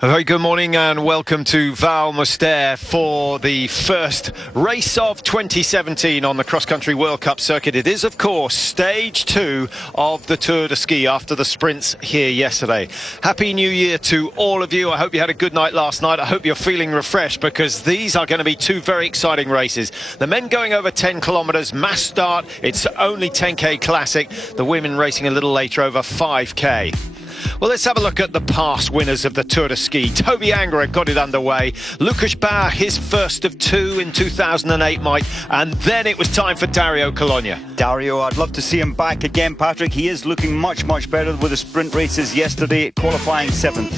A very good morning and welcome to Val Moster for the first race of 2017 on the cross-country World Cup circuit. It is, of course, stage 2 of the Tour de Ski after the sprints here yesterday. Happy New Year to all of you. I hope you had a good night last night. I hope you're feeling refreshed because these are going to be two very exciting races. The men going over 10 kilometres, mass start. It's only 10K Classic. The women racing a little later over 5K. Well, let's have a look at the past winners of the Tour de Ski. Toby Angerer got it underway. Lukas Bauer, his first of two in 2008, Mike. And then it was time for Dario Cologna. Dario, I'd love to see him back again, Patrick. He is looking much better with the sprint races yesterday, qualifying 7th.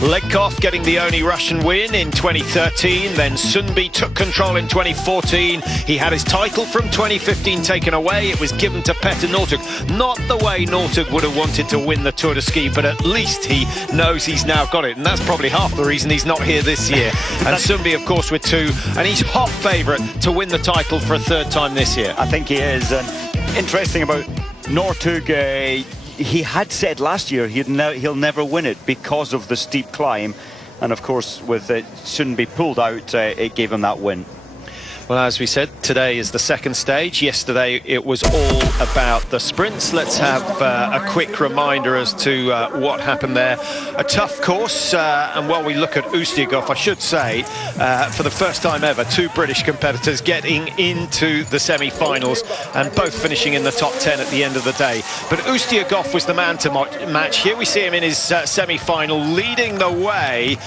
Ledkov getting the only Russian win in 2013. Then Sundby took control in 2014. He had his title from 2015 taken away. It was given to Petter Northug. Not the way Northug would have wanted to win the Tour de Ski, but at least he knows he's now got it. And that's probably half the reason he's not here this year. And Sundby, of course, with 2. And he's hot favourite to win the title for a 3rd time this year. I think he is. And interesting about Northug, he had said last year he'll never win it because of the steep climb, and of course with it shouldn't be pulled out, it gave him that win. Well, as we said, today is the 2nd stage. Yesterday it was all about the sprints. Let's have a quick reminder as to what happened there. A tough course, and while we look at Ustiakov, I should say, for the first time ever, 2 British competitors getting into the semi-finals and both finishing in the top 10 at the end of the day. But Ustiakov was the man to match. Here we see him in his semi-final, leading the way.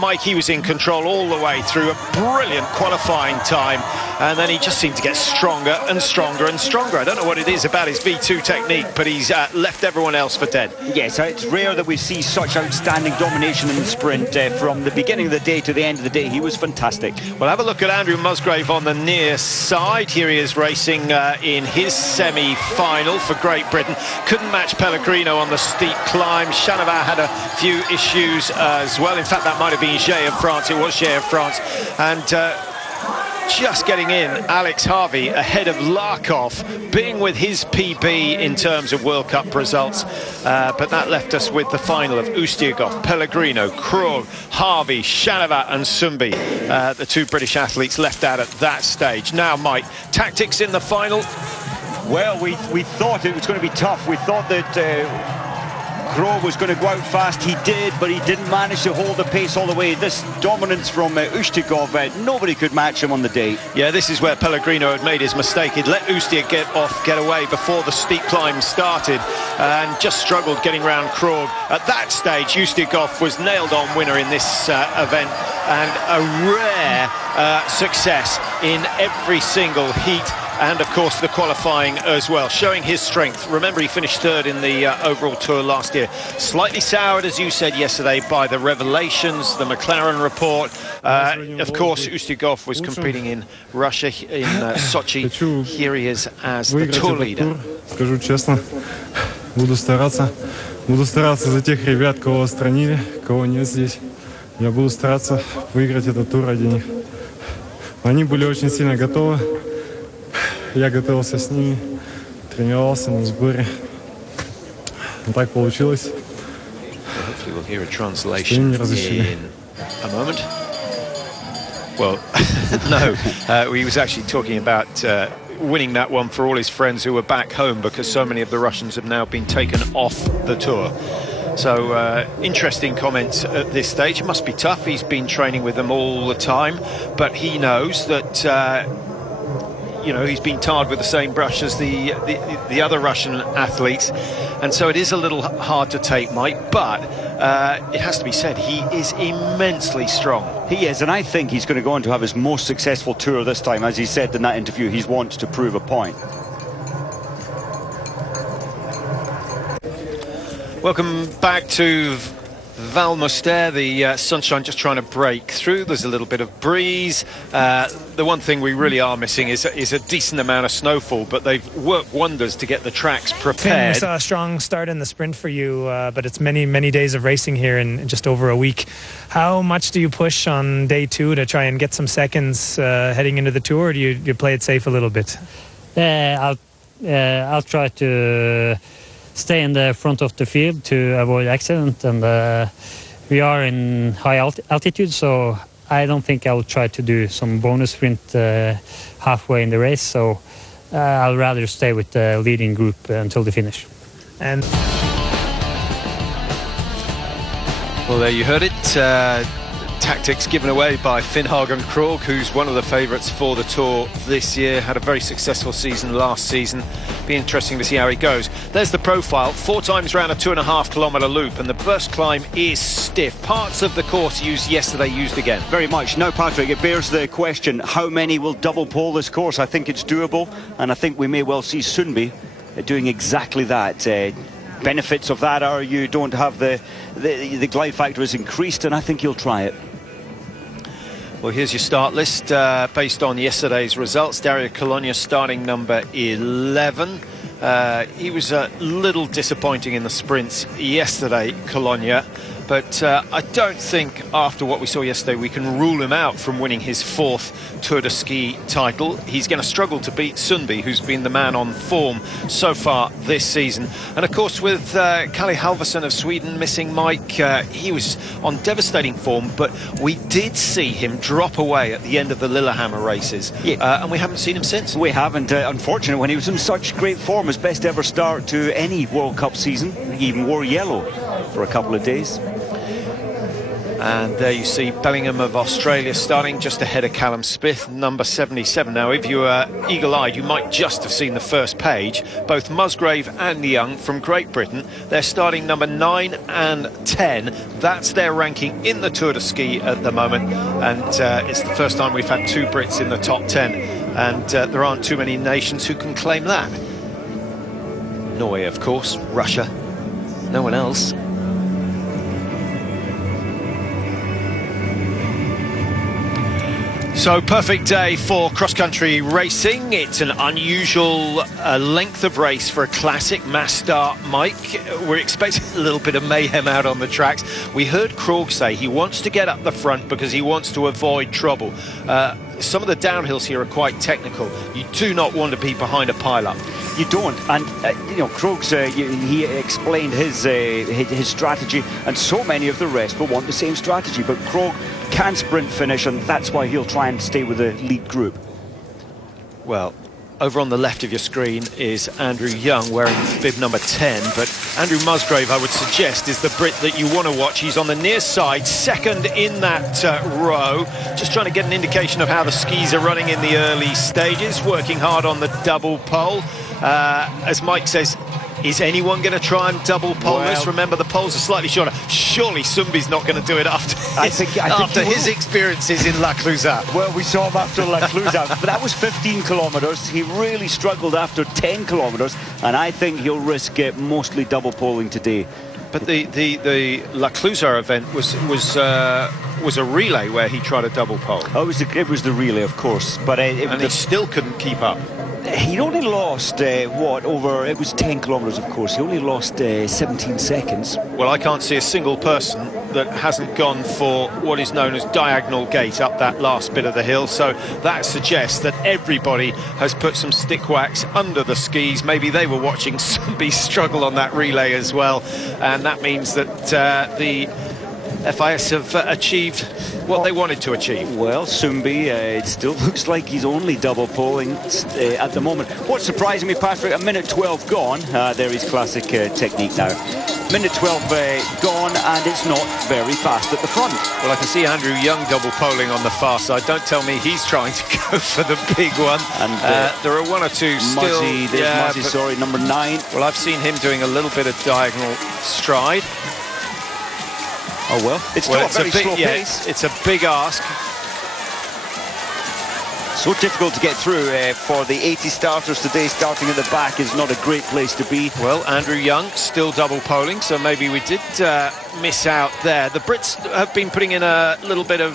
Mike, he was in control all the way through, a brilliant qualifying time, and then he just seemed to get stronger and stronger and stronger. I don't know what it is about his V2 technique, but he's left everyone else for dead. Yes, it's rare that we see such outstanding domination in the sprint from the beginning of the day to the end of the day. He was fantastic. Well, have a look at Andrew Musgrave on the near side. Here he is racing in his semi-final for Great Britain. Couldn't match Pellegrino on the steep climb. Chanavat had a few issues as well. In fact, that might have been Jay of France. It was Jay of France. And just getting in, Alex Harvey ahead of Larkov, being with his PB in terms of World Cup results. But that left us with the final of Ustiakov, Pellegrino, Krog, Harvey, Chanavat and Sundby, the 2 British athletes left out at that stage. Now, Mike, tactics in the final? Well, we thought it was going to be tough. We thought that Krog was going to go out fast. He did, but he didn't manage to hold the pace all the way. This dominance from Ustiakov, nobody could match him on the day. Yeah, this is where Pellegrino had made his mistake. He'd let Ustiak get away before the steep climb started and just struggled getting round Krog. At that stage, Ustiakov was nailed-on winner in this event, and a rare success in every single heat. And, of course, the qualifying as well, showing his strength. Remember, he finished 3rd in the overall tour last year. Slightly soured, as you said yesterday, by the revelations, the McLaren report. Of course, Ustiakov was competing in Russia, in Sochi. Here he is as the tour leader. Скажу честно, буду стараться за тех ребят, кого отстранили, кого нет здесь. Я буду стараться выиграть этот тур ради них. Они были очень сильно готовы. Я готовился с ними, тренировался на сборе. Так получилось. Hopefully we'll hear a translation in a moment. Well, no, he was actually talking about winning that one for all his friends who were back home, because so many of the Russians have now been taken off the tour. So interesting comments at this stage. It must be tough. He's been training with them all the time, but he knows that you know, he's been tarred with the same brush as the other Russian athletes, and so it is a little hard to take, Mike, but it has to be said, he is immensely strong. He is, and I think he's going to go on to have his most successful tour this time. As he said in that interview, he wants to prove a point. Welcome back to Val Moster. The sunshine just trying to break through. There's a little bit of breeze. The one thing we really are missing is a decent amount of snowfall, but they've worked wonders to get the tracks prepared. We saw a strong start in the sprint for you, but it's many days of racing here in just over a week. How much do you push on day 2 to try and get some seconds heading into the tour, or do you play it safe a little bit? I'll try to stay in the front of the field to avoid accident, and we are in high altitude, so I don't think I'll try to do some bonus sprint halfway in the race. So I'll rather stay with the leading group until the finish. And well, there you heard it. Tactics given away by Finn-Hagen Krogh, who's one of the favourites for the Tour this year. Had a very successful season last season. Be interesting to see how he goes. There's the profile, 4 times round a 2.5 kilometre loop, and the first climb is stiff. Parts of the course used yesterday, used again. Very much. Now, Patrick, it bears the question, how many will double pole this course? I think it's doable, and I think we may well see Sundby doing exactly that. Benefits of that are you don't have the glide factor is increased, and I think he'll try it. Well, here's your start list based on yesterday's results. Dario Colonia starting number 11. He was a little disappointing in the sprints yesterday, Colonia, but I don't think after what we saw yesterday we can rule him out from winning his 4th Tour de Ski title. He's going to struggle to beat Sundby, who's been the man on form so far this season. And of course, with Kalle Halvarsson of Sweden missing Mike, he was on devastating form, but we did see him drop away at the end of the Lillehammer races. Yeah. And we haven't seen him since. We haven't. Unfortunately, when he was in such great form, his best ever start to any World Cup season. He even wore yellow for a couple of days. And there you see Bellingham of Australia starting just ahead of Callum Smith, number 77. Now, if you were eagle-eyed, you might just have seen the first page. Both Musgrave and Young from Great Britain, they're starting number 9 and 10. That's their ranking in the Tour de Ski at the moment. And it's the first time we've had 2 Brits in the top 10. And there aren't too many nations who can claim that. Norway, of course, Russia, no one else. So, perfect day for cross-country racing. It's an unusual length of race for a classic mass start, Mike. We're expecting a little bit of mayhem out on the tracks. We heard Krogh say he wants to get up the front because he wants to avoid trouble. Some of the downhills here are quite technical. You do not want to be behind a pile-up. You don't, and you know, Krogh's he explained his strategy, and so many of the rest will want the same strategy. But Krogh can sprint finish, and that's why he'll try and stay with the lead group. Well, over on the left of your screen is Andrew Young wearing bib number 10, but Andrew Musgrave, I would suggest, is the Brit that you want to watch. He's on the near side, second in that row, just trying to get an indication of how the skis are running in the early stages, working hard on the double pole. As Mike says, is anyone going to try and double pole this? Remember, the poles are slightly shorter. Surely Sundby's not going to do it after his experiences in La Clusaz. Well, we saw him after La Clusaz, but that was 15 kilometres. He really struggled after 10 kilometres, and I think he'll risk mostly double poling today. But the La Clusaz event was a relay where he tried a double pole. Oh, it was the relay, of course, but he still couldn't keep up. He only lost, it was 10 kilometres, of course. He only lost 17 seconds. Well, I can't see a single person that hasn't gone for what is known as diagonal gait up that last bit of the hill. So that suggests that everybody has put some stick wax under the skis. Maybe they were watching Sundby struggle on that relay as well. And that means that the FIS have achieved what they wanted to achieve. Well, Sundby, it still looks like he's only double poling at the moment. What's surprising me, Patrick, a minute 12 gone. There is classic technique now. Minute 12 gone, and it's not very fast at the front. Well, I can see Andrew Young double poling on the far side. Don't tell me he's trying to go for the big one. And there are one or two still. Muzzy, sorry, number 9. Well, I've seen him doing a little bit of diagonal stride. Oh well, it's still a very slow pace. It's a big ask. So difficult to get through for the 80 starters today. Starting at the back is not a great place to be. Well, Andrew Young still double poling, so maybe we did miss out there. The Brits have been putting in a little bit of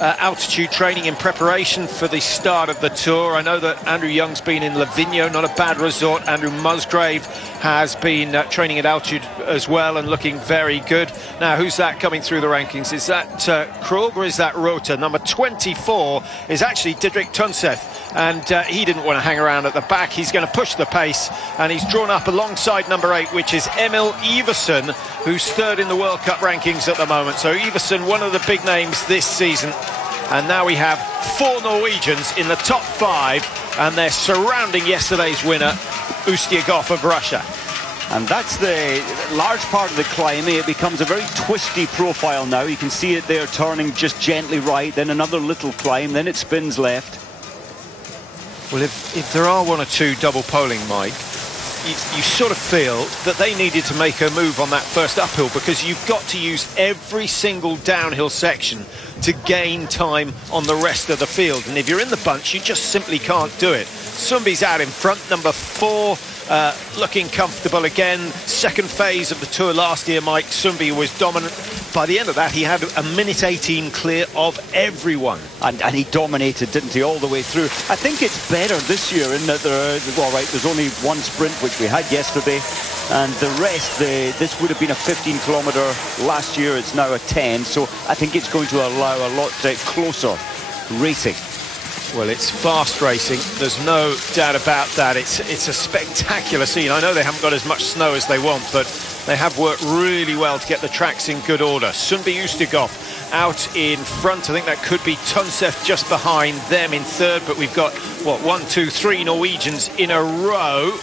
altitude training in preparation for the start of the tour. I know that Andrew Young's been in Livigno, not a bad resort. Andrew Musgrave has been training at altitude as well and looking very good. Now, who's that coming through the rankings? Is that Krog or is that Rota? Number 24 is actually Didrik Tunseth, and he didn't want to hang around at the back. He's going to push the pace, and he's drawn up alongside number 8, which is Emil Iversen, who's third in the World Cup rankings at the moment. So Iversen, one of the big names this season. And now we have 4 Norwegians in the top 5, and they're surrounding yesterday's winner, Ustiagov of Russia. And that's the large part of the climb. It becomes a very twisty profile now. You can see it there turning just gently right, then another little climb, then it spins left. Well, if there are 1 or 2 double polling, Mike, you sort of feel that they needed to make a move on that first uphill, because you've got to use every single downhill section to gain time on the rest of the field. And if you're in the bunch, you just simply can't do it. Sumbi's out in front, number 4, looking comfortable again. Second phase of the tour last year, Mike, Sumbi was dominant. By the end of that, he had a minute 18 clear of everyone. And he dominated, didn't he, all the way through. I think it's better this year in that there's only 1 sprint, which we had yesterday, and the rest, this would have been a 15-kilometre last year. It's now a 10, so I think it's going to allow a lot closer racing. Well, it's fast racing, there's no doubt about that. It's a spectacular scene. I know they haven't got as much snow as they want, but they have worked really well to get the tracks in good order. Sundby Ustigov out in front. I think that could be Tunseth just behind them in third, but we've got, what, 1, 2, 3 Norwegians in a row.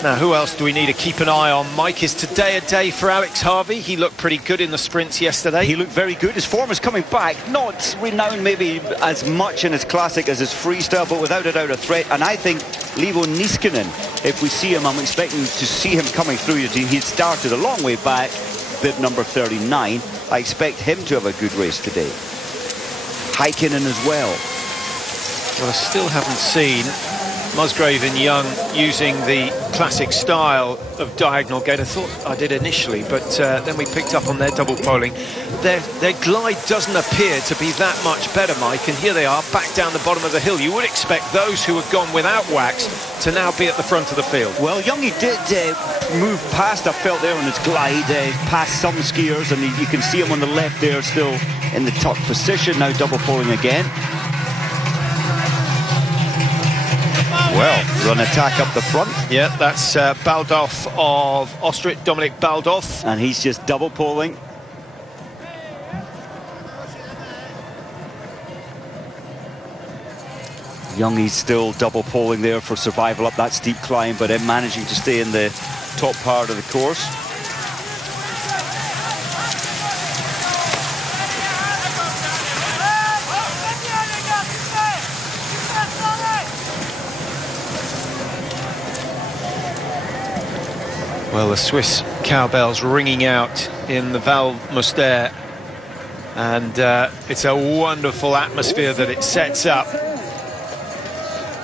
Now, who else do we need to keep an eye on, Mike? Is today a day for Alex Harvey? He looked pretty good in the sprints yesterday. He looked very good. His form is coming back. Not renowned maybe as much in his classic as his freestyle, but without a doubt a threat. And I think Levo Niskanen, if we see him, I'm expecting to see him coming through. He started a long way back, bib number 39. I expect him to have a good race today. Heikkinen as well. Well, I still haven't seen Musgrave and Young using the classic style of diagonal gate. I thought I did initially, but then we picked up on their double polling. Their glide doesn't appear to be that much better, Mike, and here they are back down the bottom of the hill. You would expect those who have gone without wax to now be at the front of the field. Well, Youngie did move past, I felt there on his glide, past some skiers, and you can see him on the left there still in the top position, now double polling again. Well, run attack up the front. Yeah, that's Baldorf of Ostrit, Dominic Baldorf. And he's just double polling. Youngie's still double polling there for survival up that steep climb, but then managing to stay in the top part of the course. Well, the Swiss cowbells ringing out in the Val Muster, and it's a wonderful atmosphere that it sets up.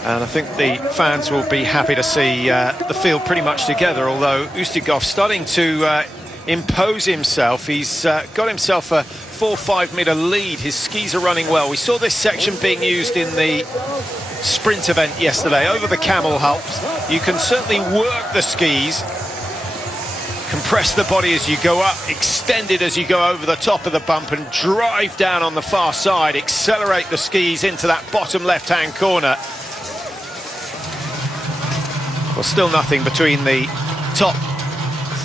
And I think the fans will be happy to see the field pretty much together, although Ustigov starting to impose himself. He's got himself a 4-5 metre lead. His skis are running well. We saw this section being used in the sprint event yesterday over the camel humps. You can certainly work the skis, compress the body as you go up, extend it as you go over the top of the bump, and drive down on the far side, accelerate the skis into that bottom left-hand corner. Well, still nothing between the top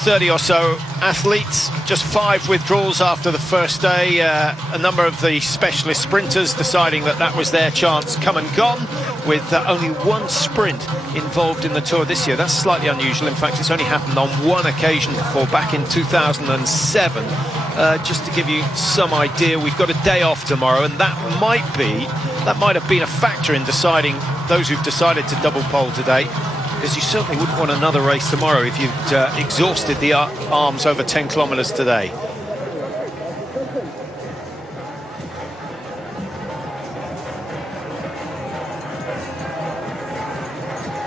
30 or so athletes. Just 5 withdrawals after the first day. A number of the specialist sprinters deciding that that was their chance come and gone, with only 1 sprint involved in the tour this year. That's slightly unusual. In fact, it's only happened on 1 occasion before, back in 2007. Just to give you some idea, we've got a day off tomorrow, and that might have been a factor in deciding those who've decided to double pole today, because you certainly wouldn't want another race tomorrow if you'd exhausted the arms over 10 kilometres today.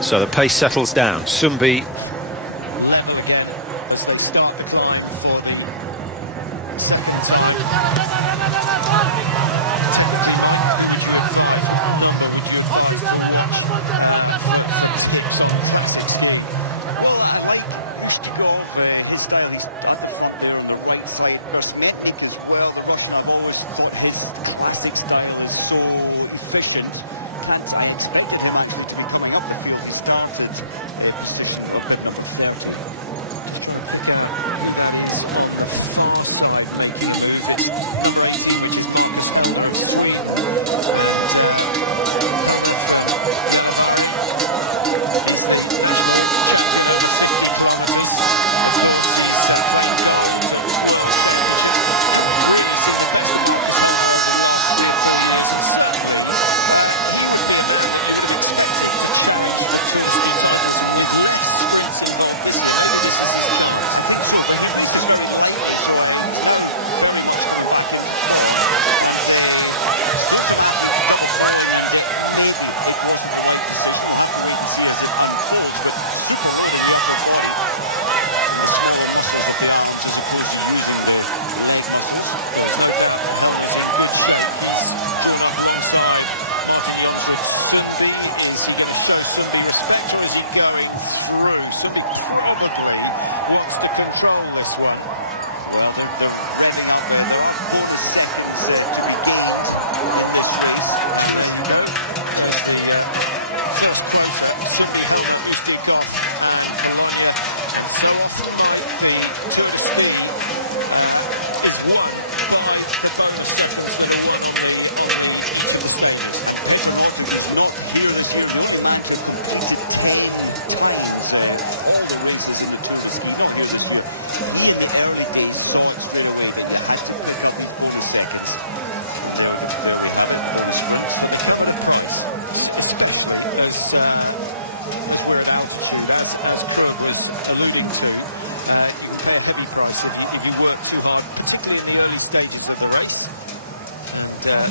So the pace settles down. Sumbi And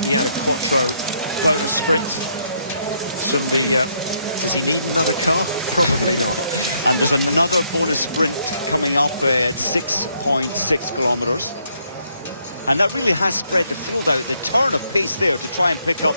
that really has spread the field out. The turn of this field to try and pick up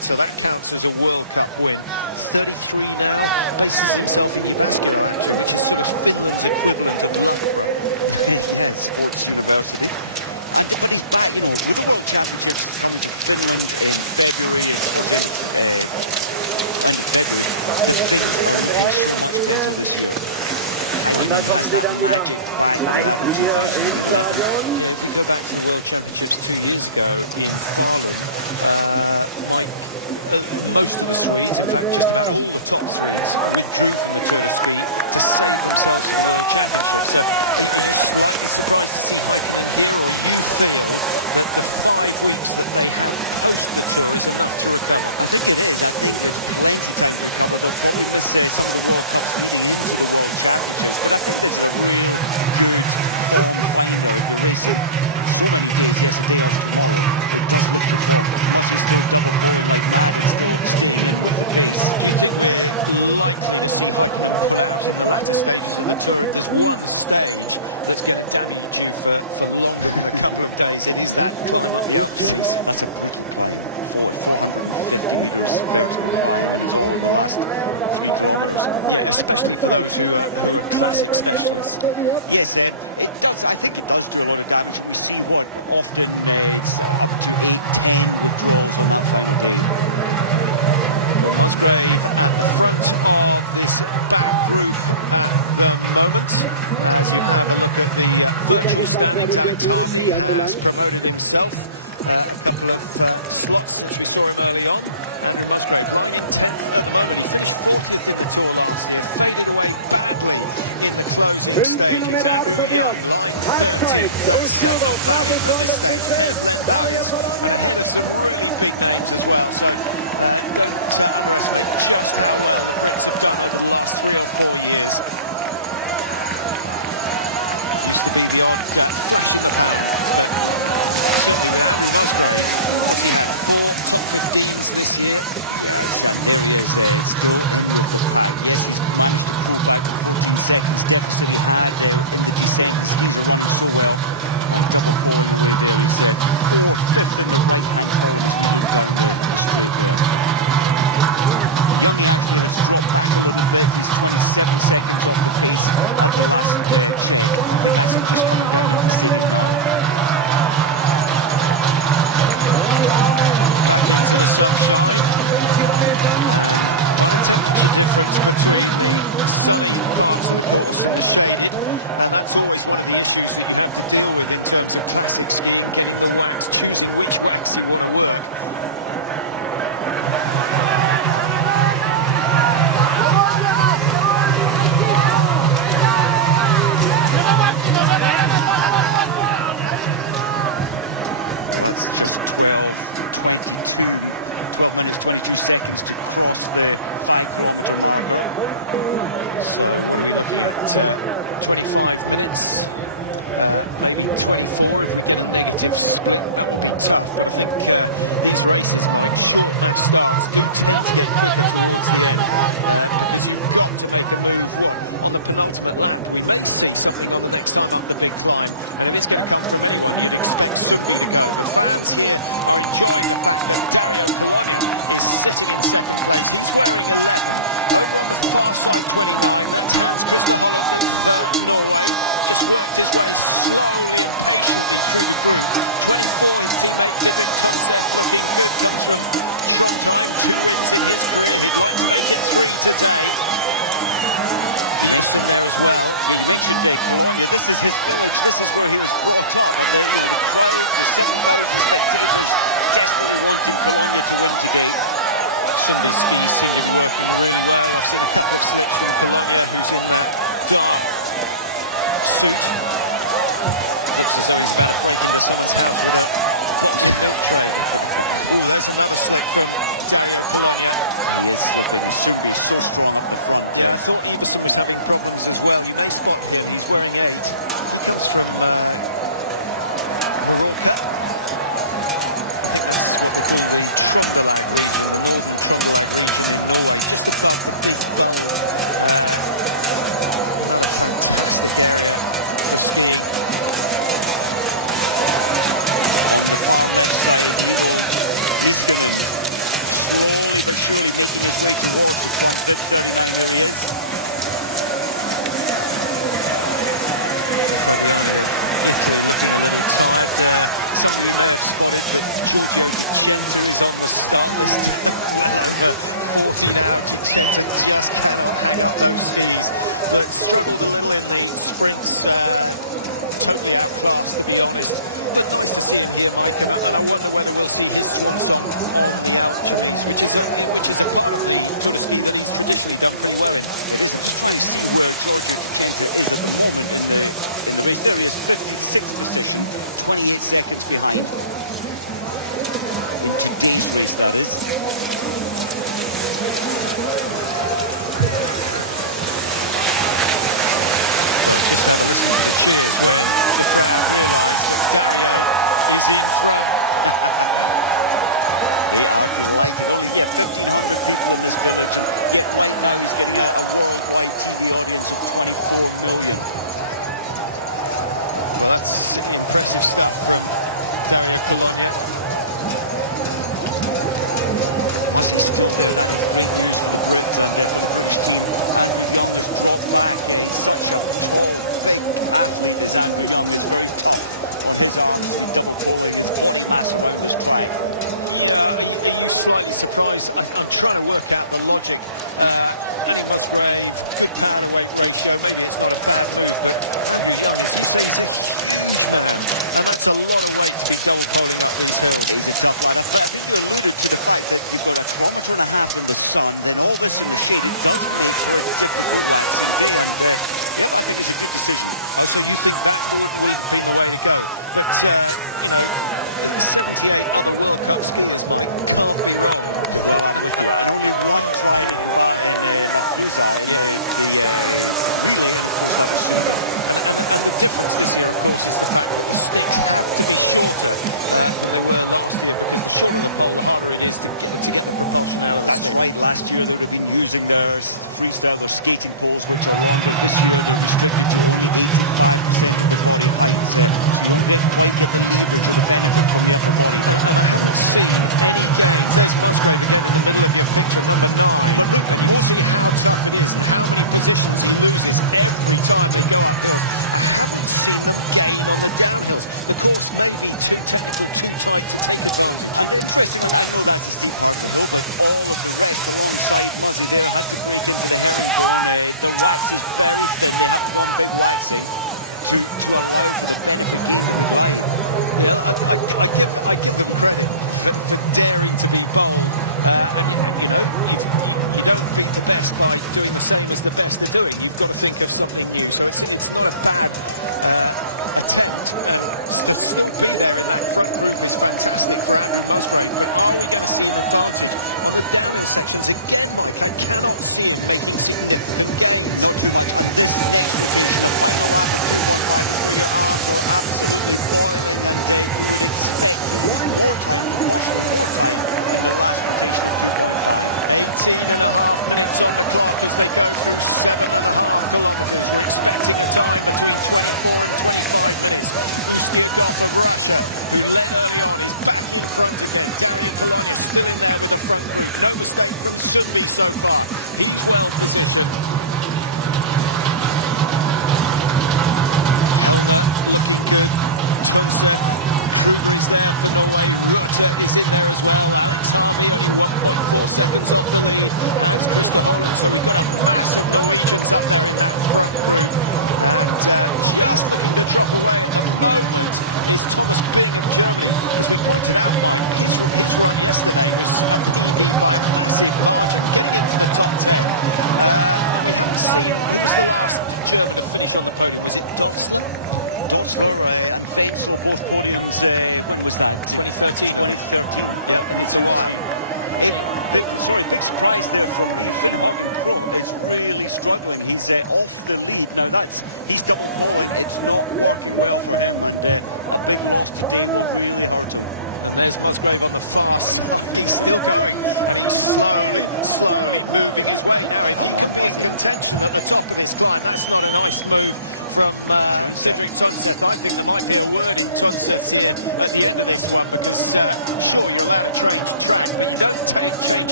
So that counts as a World Cup win. 33 Und da kommen sie dann wieder gleich hier ins Stadion. Alle Bilder. 5 Kilometer absolviert. Halbzeit. Ushiro, nach wie vor in der Spitze. Dario Colombia.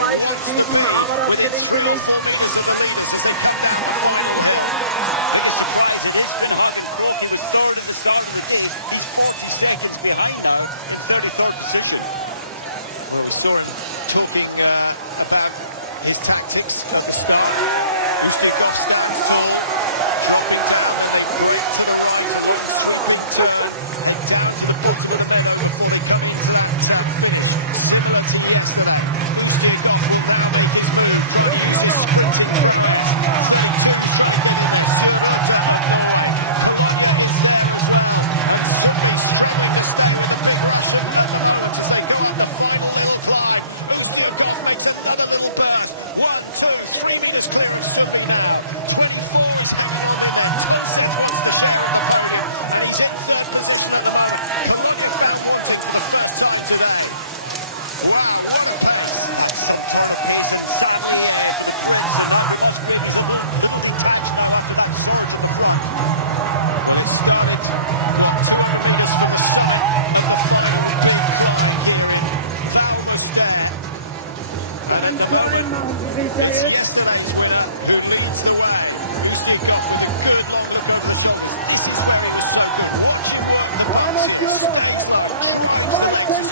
meistens 7, aber das gelingt ihm nicht.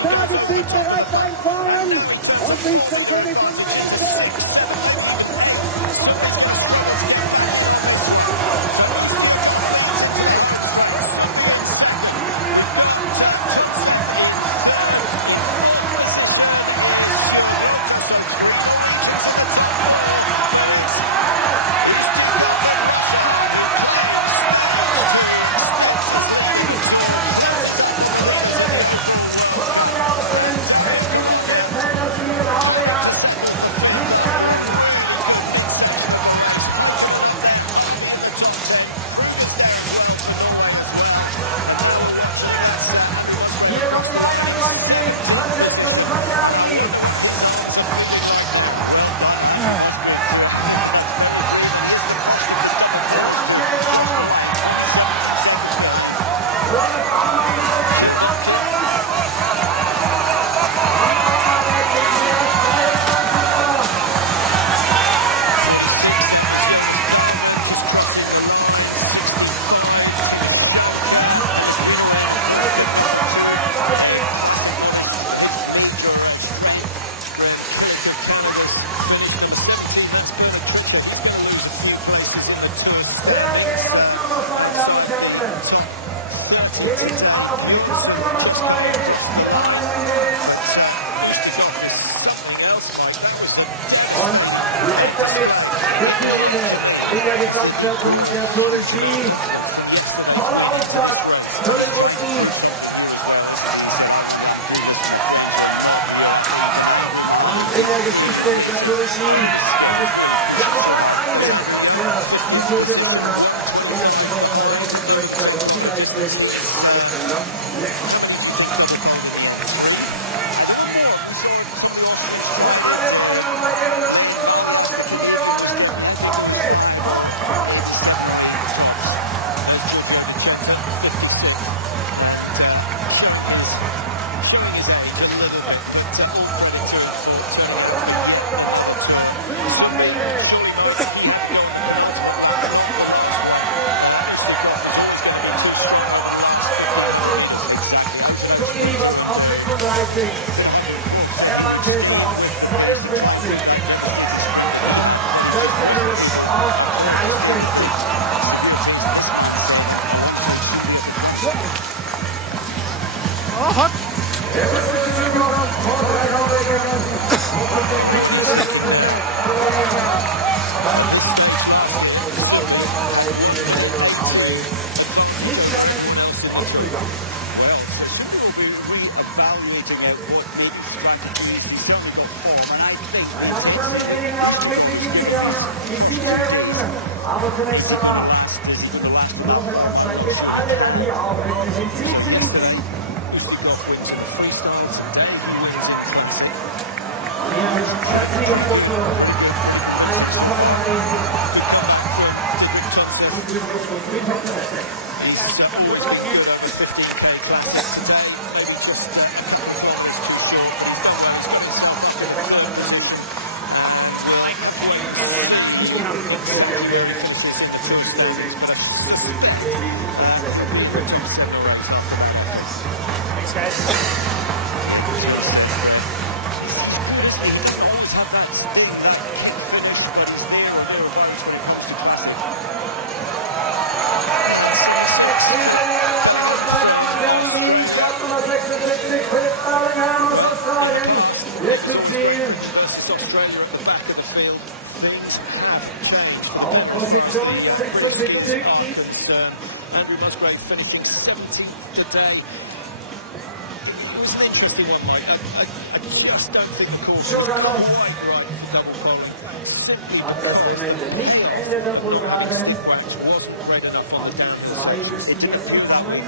Tagessieg bereits einfahren und sich zum König von in der Gesamtwertung der Tour de Ski. Toller Auftakt für den Russen. Und in der Geschichte der Tour de Ski ja, es gab einen, der die Tour gewonnen hat. In der Saison 2013 Alexander Leck. Und alle wollen bei ihrer Position auf der Zielgeraden. Auf geht's! Hopp, hopp! Auf 36, Hermann Käser auf 52 und Kölzernisch auf 63. Oh, hot! Der beste Züger vor 3 Norwegern und der Kölzernisch die Siegerin, aber zunächst einmal noch etwas Zeit, bis alle dann hier auch wirklich im Ziel sind. Hier mit der Siegerfoto 1, 2, 3 und Glückwunsch mit Hochzeit. Thanks, guys. Jetzt im Ziel. Auf Position 76. Schoganov hat das Rennen nicht Ende der Bulgaren. 2 bis 4 zusammen.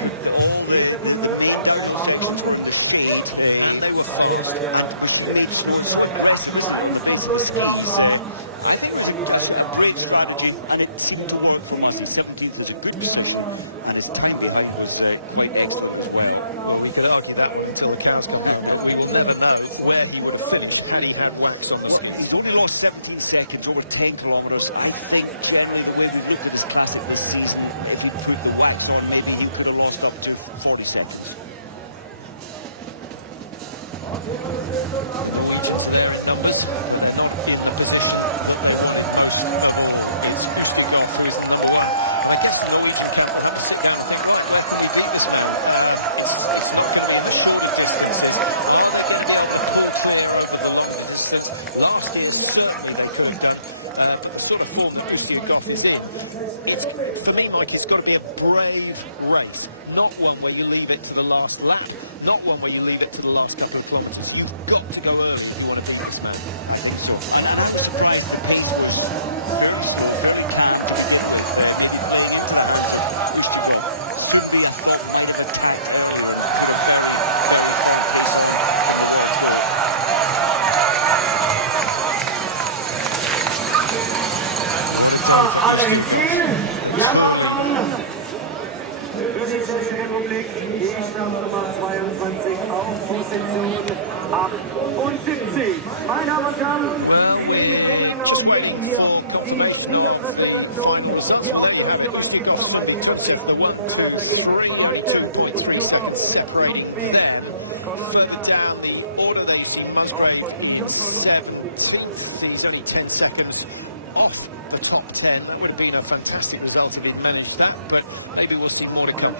Beide bei der letzten Zeit bei 8:1 noch durchgelaufen waren. And it seemed to work for us. 17th was a good position, and his time behind was quite excellent as well. We could argue that until the cows come home, but we will never know where he would have finished had he had wax on the speed. He's only lost 17 seconds over 10 kilometres. I think generally the way we look at his classic this season, if you put the wax on, maybe he could have lost up to 40 seconds. Numbers, keep the position. For me, Mike, it's got to be a brave race, not one where you leave it to the last lap, not one where you leave it to the last couple of kilometres. You've got to go early if you want to be race man. I think so. And that's the right Alle im Ziel. Ja, Marathon. Für die Tschechische Republik. Die Startnummer 22 auf Position 78. Meine Damen und Herren, genau hier die Siegerpräsentation. Die He's only 10 seconds off the top 10. That would have been a fantastic result if he'd managed that, but maybe we'll see more to come.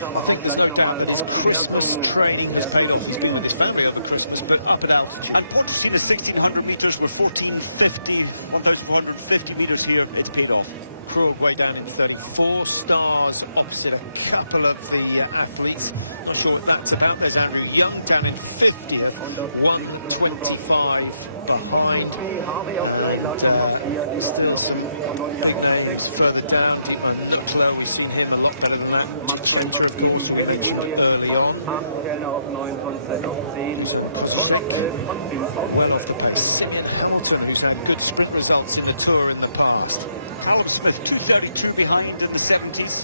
Training has paid off. He's given his family on the Christmas sprint up and out. And once you see the 1600 metres for 1450 on those 450 metres here, it's paid off. Crow way down in 34 stars opposite a couple of the athletes. So that's out. There's Andrew Young down in 50, 125 behind. Further down, looks like we've seen him a lot better than that. Early on. 8 Kellner auf 9 von Fett auf 10. Und auf 11 von Bienhoff. Who's had good sprint results in the Tour in the past. Harold Smith, 232 behind in the 70s.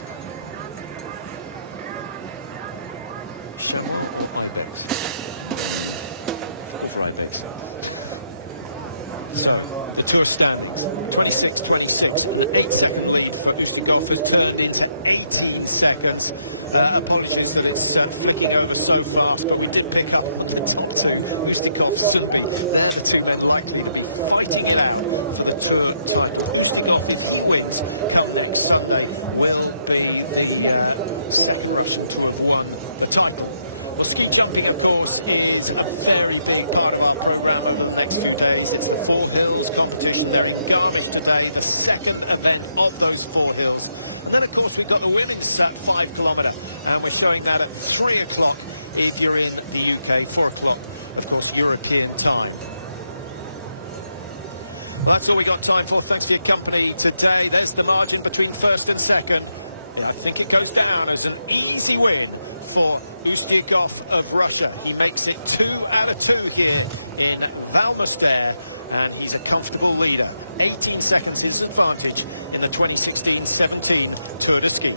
The Tour standings, 26-26, an 8-second lead for Usyk and turned into 18 seconds. Apologies that it's flicking over so fast, but we did pick up the top 10. Usyk zipping, and two men likely to be fighting it out for the Tour title. Usyk is wins. Come next Sunday will be the South Russian Tour have won the title. Well, ski jumping, of course, is a very big part of our programme over the next 2 days. It's the 4 hills competition there in Garmin today, the second event of those 4 hills. Then, of course, we've got the Willys 5 kilometre, and we're showing that at 3 o'clock if you're in the UK, 4 o'clock, of course, European time. Well, that's all we got time for. Thanks for your company today. There's the margin between first and second. Yeah, I think it goes down as an easy win for Usyk of Russia. He makes it 2 out of 2 here in Valmosfair, and he's a comfortable leader. 18 seconds his advantage in the 2016-17 Tour de Ski.